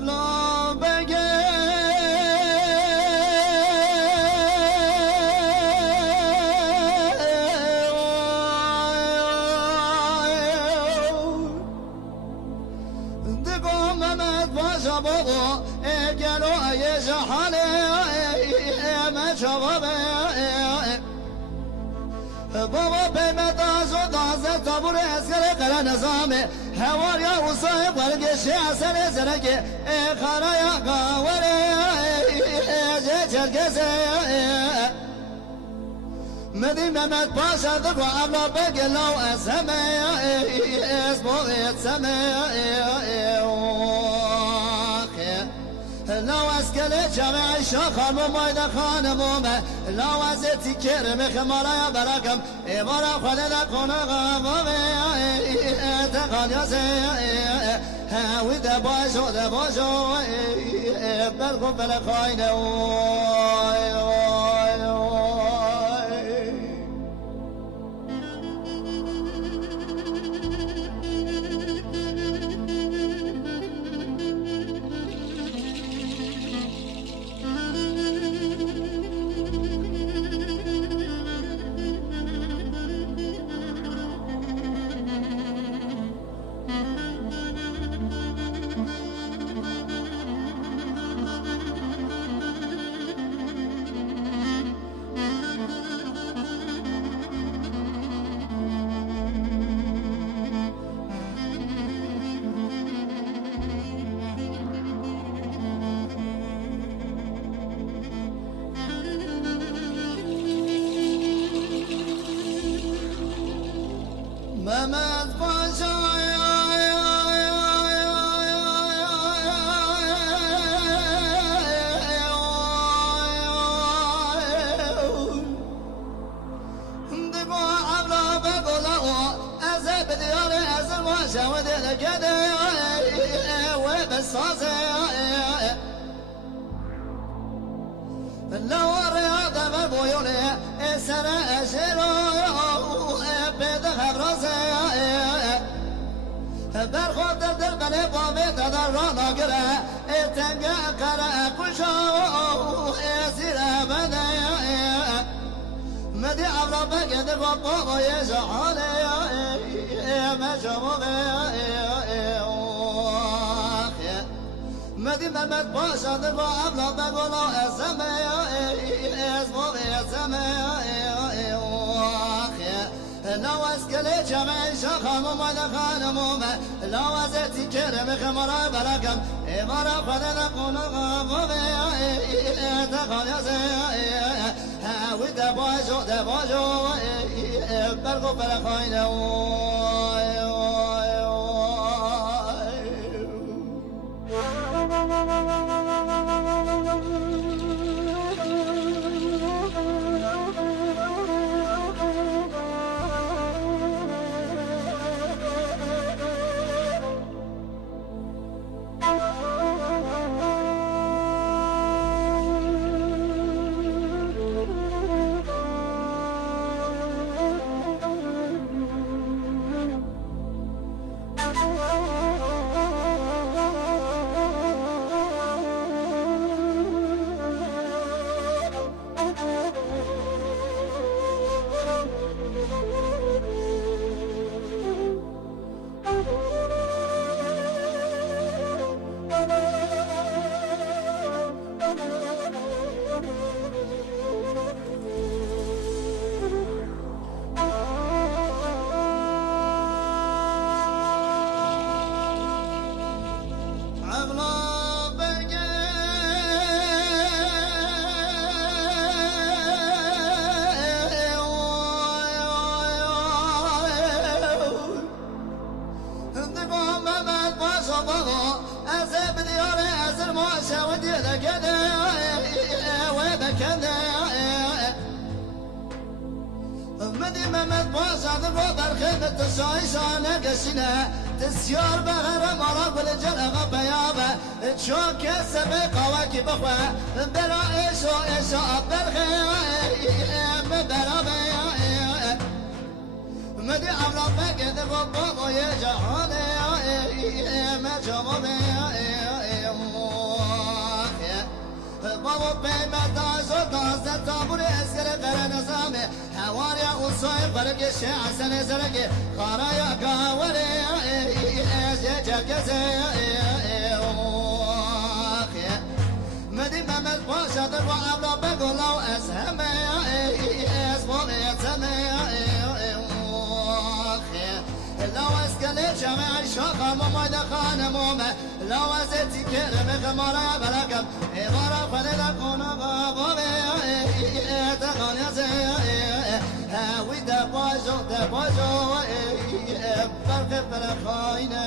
لا بگه دگو ممد باشا بابا گلو ای جحاله ما جوابه بابا پیمت آزو دازه تابور اسکر قرار نظامه هواریا و صاحب ورگشی اصل زرگه خرایا قاوره چرگزه مدی ممت پاشا دقو عبلا بگلو اسمه اسمو اسمه لو اسكل جمع شخر ممايدا خانموم لو ازتي كرم خمالا بركم امارا خدنا كنا غموم تقال يسي هاوي دباشو دباشو بلغو بلخاينه ممت باشا دقو عبلا بقوله از بديار از الواشا ودي كده وبالصاصة لو الرياضة بالبيولة سنة أشيرو بدخل راسي برخود در قلب وامد در رانا گره تنگا قرأ کشو اسیر ابده مدی عبرا بگد بابا یجحاله مجموعه مدی ممت باشد و عبلا بگلو اسمه اسمو اسمه لو اسكلي جمع شخم وما خانموم لو ازتي كرم خمرا بركم امارا خدنا قول غموم تقال يسي هاوي دباجو برقو بلخاينه مدي ممت باشد رو بر خیمت شایشانه کشینه تسیار بغیر مرا گل جلغه بیابه چون کسی به قواکی بخواه برا ایشو برخیم برابه مدي عملا بگده و بابای جهانه مجموعه بابا قیمت آزاد دازده تابور اسکر قرن نظامه حواریا اصای برگ شعسن زرگی خارایا کاوری از جگزه مدی ممت باشد و عبلا بگلو از همه از موقعیت همه لو اسكلي جمع الشاقة مميد خانمومة لو ازتي كرم خمارا بلكم إمارا فلدا كونا غابومي تغاني زي هاوي دباجو برق بلخاينة